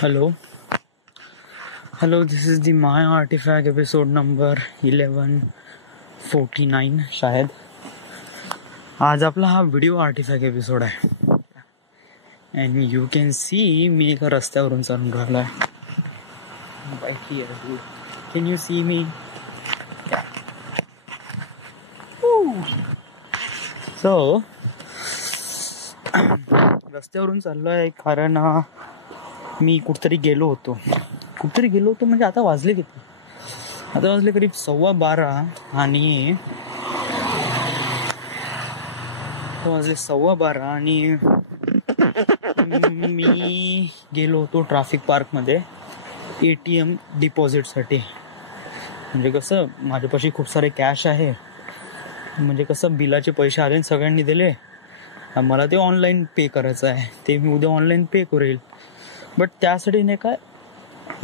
Hello, this is the My Artifact episode number 1149 शायद. आज आपला हा व्हिडिओ आर्टिफॅक्ट एपिसोड आहे. And you can see me एका रस्त्यावरून चालून राहिलो आहे. Can you see me? So रस्त्यावरून चाललो आहे कारण मी कुठतरी गेलो होतो म्हणजे आता वाजले किती? आता वाजले करीब 12:15 आणि मी गेलो होतो ट्रॅफिक पार्क मध्ये ATM डिपॉझिटसाठी. म्हणजे कसं माझ्यापाशी खूप सारे कॅश आहे, म्हणजे कसं बिलाचे पैसे आले सगळ्यांनी दिले, मला ते ऑनलाईन पे करायचं आहे, ते मी उद्या ऑनलाईन पे करेल. बट त्यासाठी नाही काय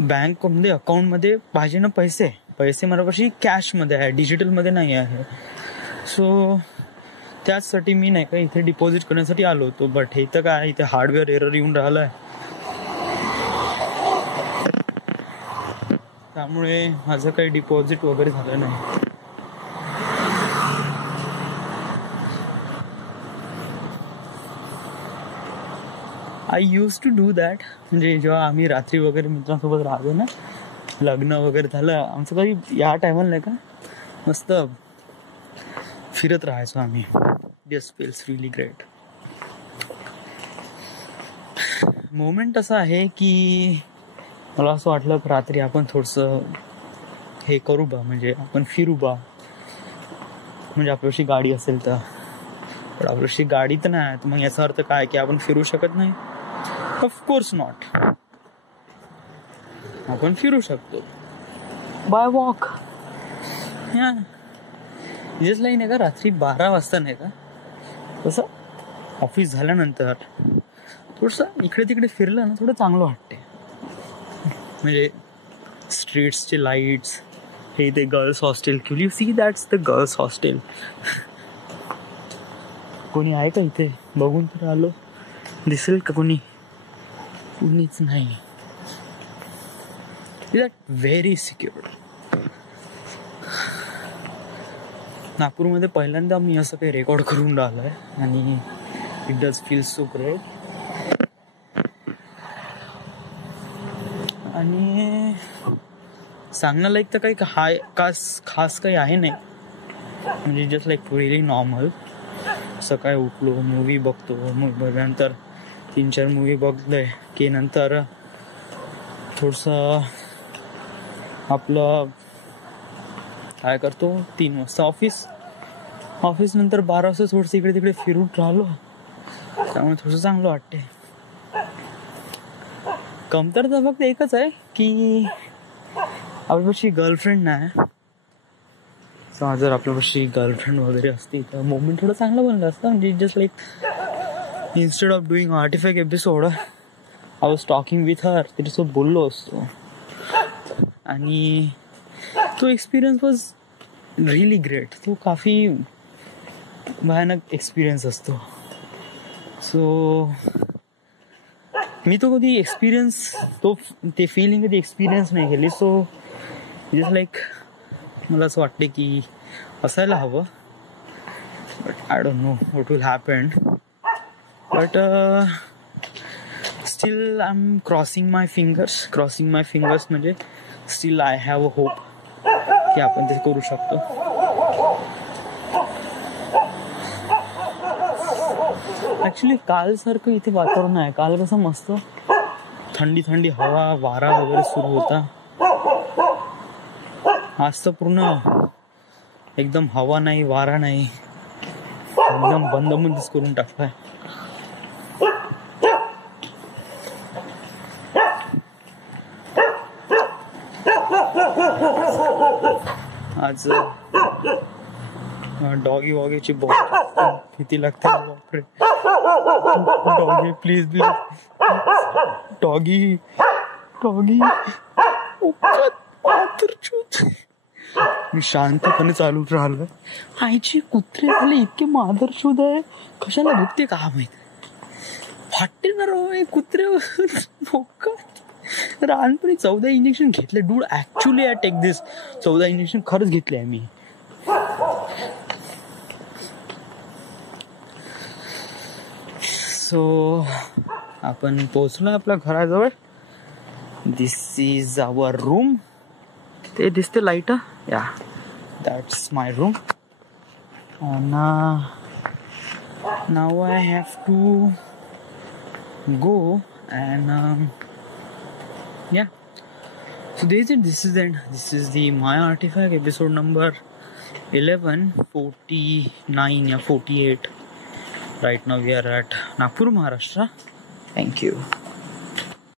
बँकमध्ये अकाउंटमध्ये पाहिजे ना पैसे माझ्यापाशी कॅशमध्ये आहे, डिजिटलमध्ये नाही आहे. सो त्याचसाठी मी नाही का इथे डिपॉझिट करण्यासाठी आलो होतो. बट इथं काय, इथे हार्डवेअर एरर येऊन राहिला आहे, त्यामुळे माझं काही डिपॉझिट वगैरे झालं नाही. I use to do that. म्हणजे जेव्हा आम्ही रात्री वगैरे मित्रांसोबत राहतो ना, लग्न वगैरे झालं आमचं, काही या टायमाला नाही का मस्त फिरत राहायचो आम्ही. दिस फील्स रिअली ग्रेट. मोमेंट असा आहे की मला असं वाटलं की रात्री आपण थोडंसं हे करू बा, म्हणजे आपण फिरू बा. म्हणजे आपल्याशी गाडी असेल तर, पण आपल्याशी गाडी तर नाही, तर मग याचा अर्थ काय की आपण फिरू शकत नाही? Of course not. आपण फिरू शकतो बाय वॉक. जस्ट लाईक नाही का रात्री 12 वाजता नाही का तसं ऑफिस झाल्यानंतर थोडंसं इकडे तिकडे फिरलं ना, थोडं चांगलं वाटते. म्हणजे स्ट्रीट्सचे लाईट्स, हे ते girls hostel, will you see that's the girls hostel. कोणी आहे का इथे? बघून तर आलो, दिसेल का कोणी? कोणीच नाही. It is very secure. नागपूरमध्ये पहिल्यांदा मी असं काही रेकॉर्ड करून राहिलोय आणि it does feel so great. आणि सांगणं लाईक तर काही खास काही आहे नाही, म्हणजे जस्ट लाईक रिअली नॉर्मल. सकाळी उठलो, मूवी बघतो, नंतर 3-4 मूवी बघले की नंतर थोडंसं आपलं काय करतो, 3 वाजता ऑफिस नंतर 12 वाजता थोडंसं इकडे तिकडे फिरून राहिलो, त्यामुळे थोडंसं चांगलं वाटते. कमतरता फक्त एकच आहे की आपल्यापाशी गर्लफ्रेंड नाही. जर आपल्यापाशी गर्लफ्रेंड वगैरे असती तर मोमेंट थोडं चांगलं बनलं असतं. म्हणजे just like instead of doing artifact episode, I was talking with her, तिच्यासोबत बोललो असतो. आणि तो एक्सपिरियन्स वॉज रिअली ग्रेट. तो काफी भयानक एक्सपिरियन्स असतो. सो मी तो कधी ते फिलिंग कधी एक्सपिरियन्स नाही केली. सो जस्ट लाईक मला असं वाटते की असायला हवं. But I don't know what will happen. But still I'm crossing my fingers म्हणजे still I have a hope की आपण ते करू शकतो. ऍक्च्युली काल सारखं इथे वातावरण आहे. काल कसं मस्त थंडी हवा, वारा वगैरे सुरू होता. आज तर पूर्ण एकदम हवा नाही, वारा नाही, एकदम बंदच करून टाकलाय. आज डॉगी वॉगीची बहुत भीती लागते. बापरे, डॉगी प्लीज डॉगी मी शांतपणे चालू राहिलो. आईची कुत्रे झाले इतके मादरशोध आहे, कशाला भुकते का माहित. फाटते ना रो कुत्रे. लहानपणी 14 इंजेक्शन घेतले dude. Actually I take this. 14 injection खरंच घेतले आहे मी. सो आपण पोहोचलोय आपल्या घराजवळ. This is our room. ते दिसते light. Yeah that's my room. Now I have to go and yeah, so this is it. This is the My Artifact episode number 1149 or 48. Right now we are at Nagpur, Maharashtra. Thank you.